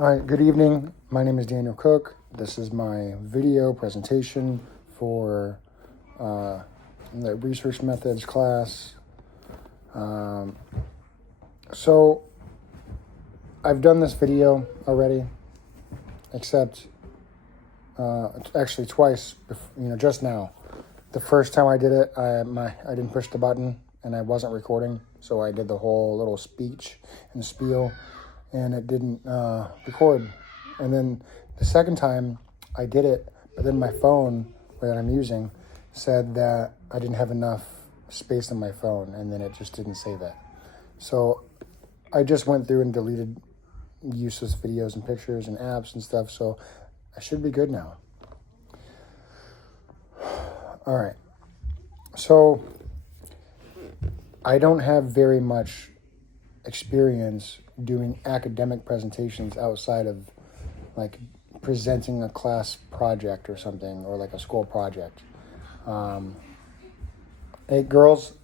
All right, good evening. My name is Daniel Cook. This is my video presentation for the research methods class. So I've done this video already, except actually twice, just now. The first time I did it, I didn't push the button and I wasn't recording, so I did the whole little speech and spiel, and it didn't record. And then the second time I did it, but then my phone that I'm using said that I didn't have enough space on my phone, and then it just didn't save it. So I just went through and deleted useless videos and pictures and apps and stuff, so I should be good now. All right. So I don't have very much experience doing academic presentations outside of like presenting a class project or something, or like a school project. Hey girls,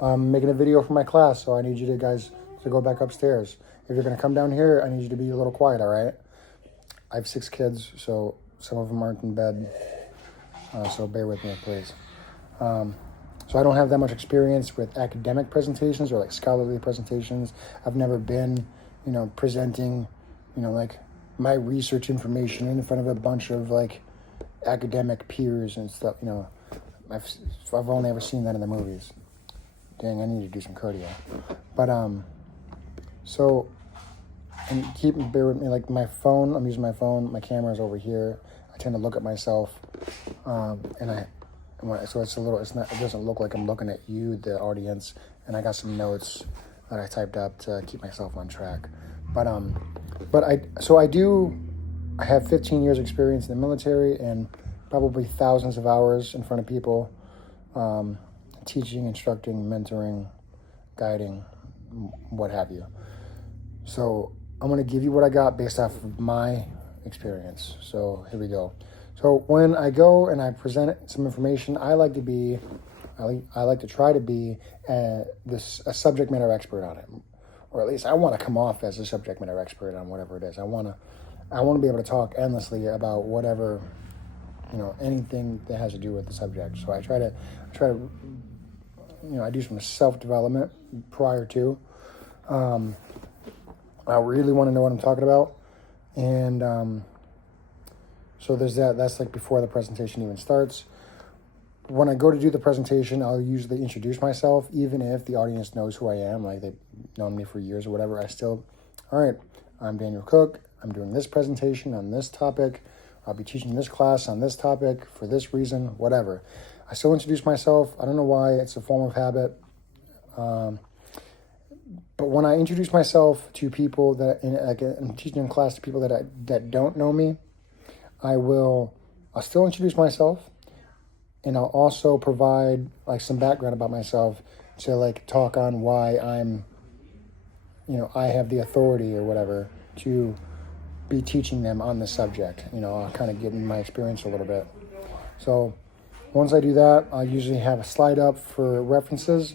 I'm making a video for my class, so I need you guys to go back upstairs. If you're gonna come down here, I need you to be a little quiet, all right? I have 6 kids, so some of them aren't in bed, so bear with me, please. So I don't have that much experience with academic presentations or like scholarly presentations. I've never been, presenting, like my research information in front of a bunch of like academic peers and stuff. I've only ever seen that in the movies. Dang, I need to do some cardio. But so, and bear with me. Like my phone, I'm using my phone. My camera's over here. I tend to look at myself, so it doesn't look like I'm looking at you, the audience, and I got some notes that I typed up to keep myself on track. I have 15 years experience in the military and probably thousands of hours in front of people, teaching, instructing, mentoring, guiding, what have you. So I'm going to give you what I got based off of my experience. So here we go. So when I go and I present some information, I like to try to be a subject matter expert on it, or at least I want to come off as a subject matter expert on whatever it is. I want to be able to talk endlessly about whatever, anything that has to do with the subject. So I try to, I do some self-development prior to. I really want to know what I'm talking about, and so there's that. That's like before the presentation even starts. When I go to do the presentation, I'll usually introduce myself, even if the audience knows who I am, like they've known me for years or whatever. All right, I'm Daniel Cook. I'm doing this presentation on this topic. I'll be teaching this class on this topic for this reason, whatever. I still introduce myself. I don't know why. It's a form of habit. But when I introduce myself to people I'm teaching in class to people that don't know me, I'll still introduce myself, and I'll also provide like some background about myself to like talk on why I have the authority or whatever to be teaching them on the subject. I'll kind of get in my experience a little bit. So once I do that, I'll usually have a slide up for references.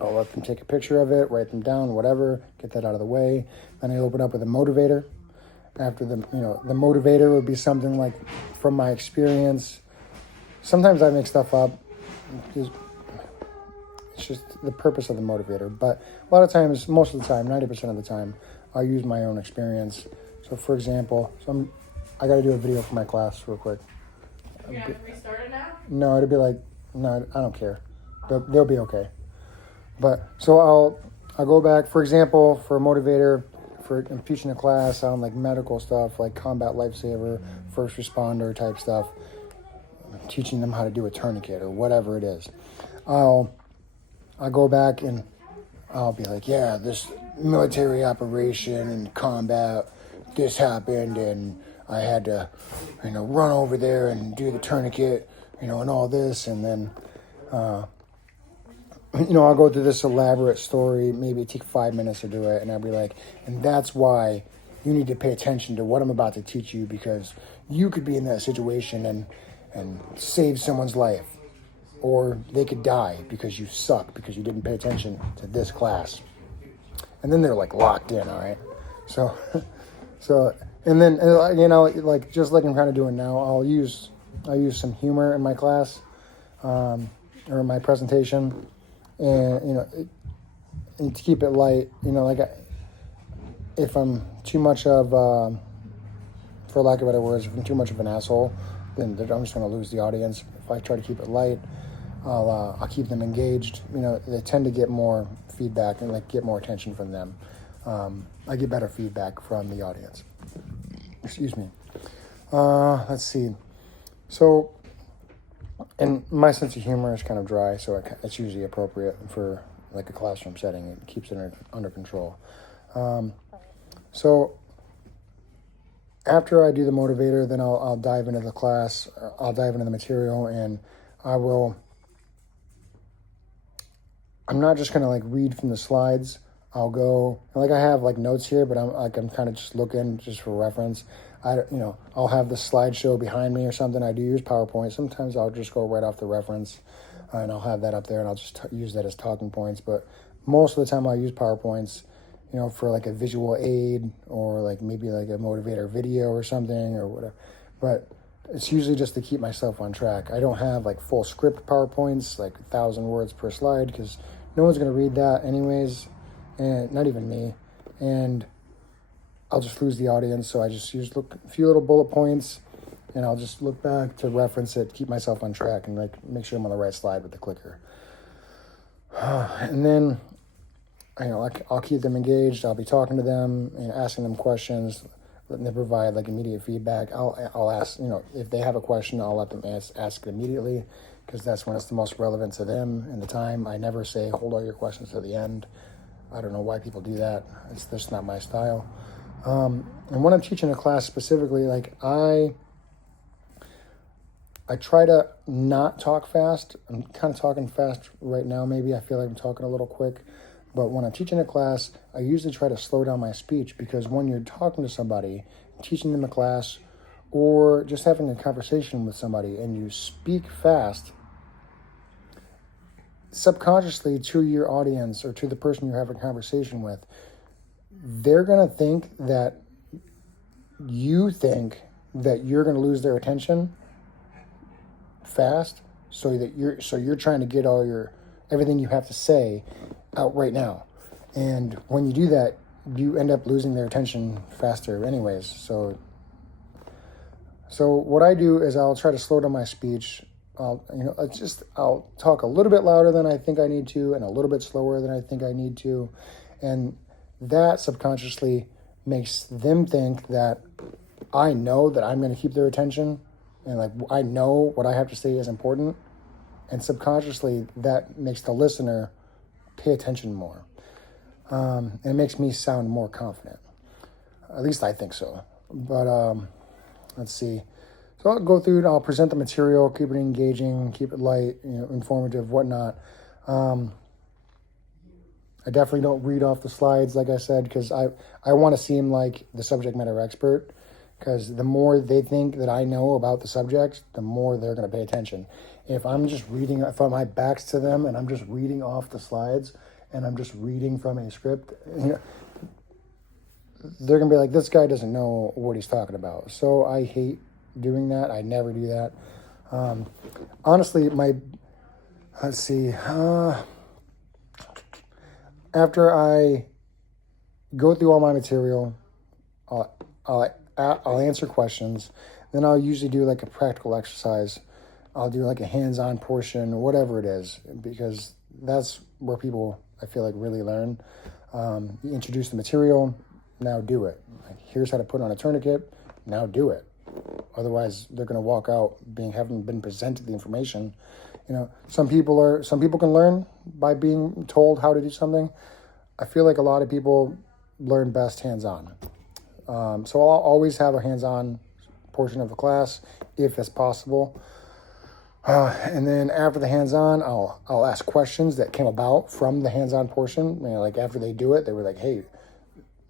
I'll let them take a picture of it, write them down, whatever, get that out of the way. Then I open up with a motivator. After the motivator would be something like from my experience. Sometimes I make stuff up. It's just the purpose of the motivator. But a lot of times, most of the time, 90% of the time, I'll use my own experience. So for example, I got to do a video for my class real quick. You're going to restart it now? No, it'll be like, no, I don't care. They'll be okay. But so I'll go back, for example, for a motivator, I'm teaching a class on like medical stuff, like combat lifesaver, first responder type stuff. I'm teaching them how to do a tourniquet or whatever it is. I'll go back and I'll be like, yeah, this military operation and combat, this happened, and I had to, run over there and do the tourniquet, and all this, and then, I'll go through this elaborate story. Maybe it take 5 minutes to do it, and I'll be like, and that's why you need to pay attention to what I'm about to teach you, because you could be in that situation and save someone's life, or they could die because you suck, because you didn't pay attention to this class. And then they're like locked in, all right? So So, and then, like just like I'm kind of doing now, I'll use some humor in my class, or in my presentation, and and to keep it light, if I'm too much of, for lack of better words, if I'm too much of an asshole, then I'm just going to lose the audience. If I try to keep it light, I'll keep them engaged. They tend to get more feedback and like get more attention from them. I get better feedback from the audience. Excuse me. Let's see. So, and my sense of humor is kind of dry, so it's usually appropriate for like a classroom setting. It keeps it under control. So after I do the motivator, then I'll dive into the class. I'll dive into the material, and I'm not just gonna like read from the slides. I'll go, like I have like notes here, but I'm kind of just looking just for reference. I'll have the slideshow behind me or something. I do use PowerPoint. Sometimes I'll just go right off the reference, and I'll have that up there, and I'll just use that as talking points. But most of the time I'll use PowerPoints, for like a visual aid, or like maybe like a motivator video or something or whatever. But it's usually just to keep myself on track. I don't have like full script PowerPoints, like 1,000 words per slide, because no one's going to read that anyways, and not even me. And I'll just lose the audience, so I just use a few little bullet points, and I'll just look back to reference it, keep myself on track, and like make sure I'm on the right slide with the clicker. And then, I'll keep them engaged. I'll be talking to them and asking them questions, letting them provide like immediate feedback. I'll ask, if they have a question, I'll let them ask it immediately, because that's when it's the most relevant to them and the time. I never say hold all your questions to the end. I don't know why people do that. It's just not my style. And when I'm teaching a class specifically, like I try to not talk fast. I'm kind of talking fast right now. Maybe I feel like I'm talking a little quick. But when I'm teaching a class, I usually try to slow down my speech, because when you're talking to somebody, teaching them a class, or just having a conversation with somebody, and you speak fast, subconsciously to your audience or to the person you're having a conversation with, they're going to think that you're going to lose their attention fast, so you're trying to get everything you have to say out right now. And when you do that, you end up losing their attention faster anyways. So what I do is I'll try to slow down my speech. I'll talk a little bit louder than I think I need to, and a little bit slower than I think I need to. And that subconsciously makes them think that I know that I'm going to keep their attention, and like I know what I have to say is important. And subconsciously that makes the listener pay attention more. And it makes me sound more confident. At least I think so. But let's see. So I'll go through and I'll present the material, keep it engaging, keep it light, informative, whatnot. I definitely don't read off the slides, like I said, because I want to seem like the subject matter expert, because the more they think that I know about the subject, the more they're going to pay attention. If my back's to them and I'm just reading off the slides and I'm just reading from a script, they're going to be like, this guy doesn't know what he's talking about. So I hate doing that. I never do that. Honestly, let's see. After I go through all my material, I'll answer questions. Then I'll usually do like a practical exercise. I'll do like a hands-on portion, whatever it is, because that's where people, I feel like, really learn. You introduce the material, now do it. Like, here's how to put on a tourniquet, now do it. Otherwise, they're going to walk out having been presented the information. Some people can learn by being told how to do something. I feel like a lot of people learn best hands-on. So I'll always have a hands-on portion of the class if it's possible. And then after the hands-on, I'll ask questions that came about from the hands-on portion. Like after they do it, they were like, hey,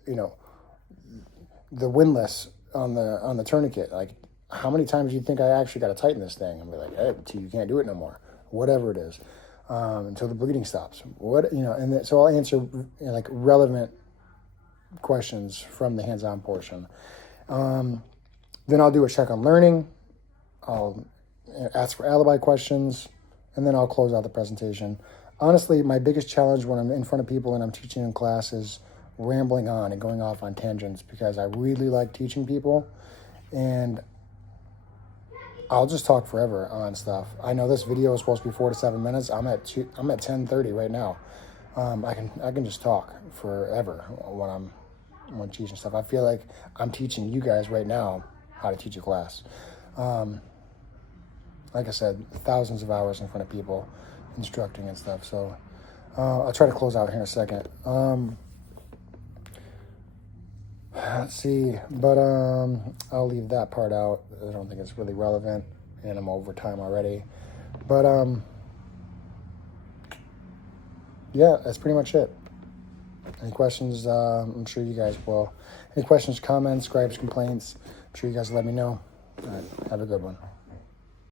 the windlass on the tourniquet, like how many times do you think I actually got to tighten this thing? And be like, hey, you can't do it no more, whatever it is, until the bleeding stops. So I'll answer like relevant questions from the hands-on portion. Then I'll do a check on learning. I'll ask for alibi questions, and then I'll close out the presentation. Honestly, my biggest challenge when I'm in front of people and I'm teaching in class is rambling on and going off on tangents, because I really like teaching people, and I'll just talk forever on stuff. I know this video is supposed to be 4 to 7 minutes. I'm at 10:30 right now. I can just talk forever when teaching stuff. I feel like I'm teaching you guys right now how to teach a class. Like I said, thousands of hours in front of people, instructing and stuff. So I'll try to close out here in a second. Let's see, but I'll leave that part out. I don't think it's really relevant, and I'm over time already. But yeah, that's pretty much it. Any questions? I'm sure you guys will. Any questions, comments, gripes, complaints? I'm sure you guys will let me know. All right, have a good one.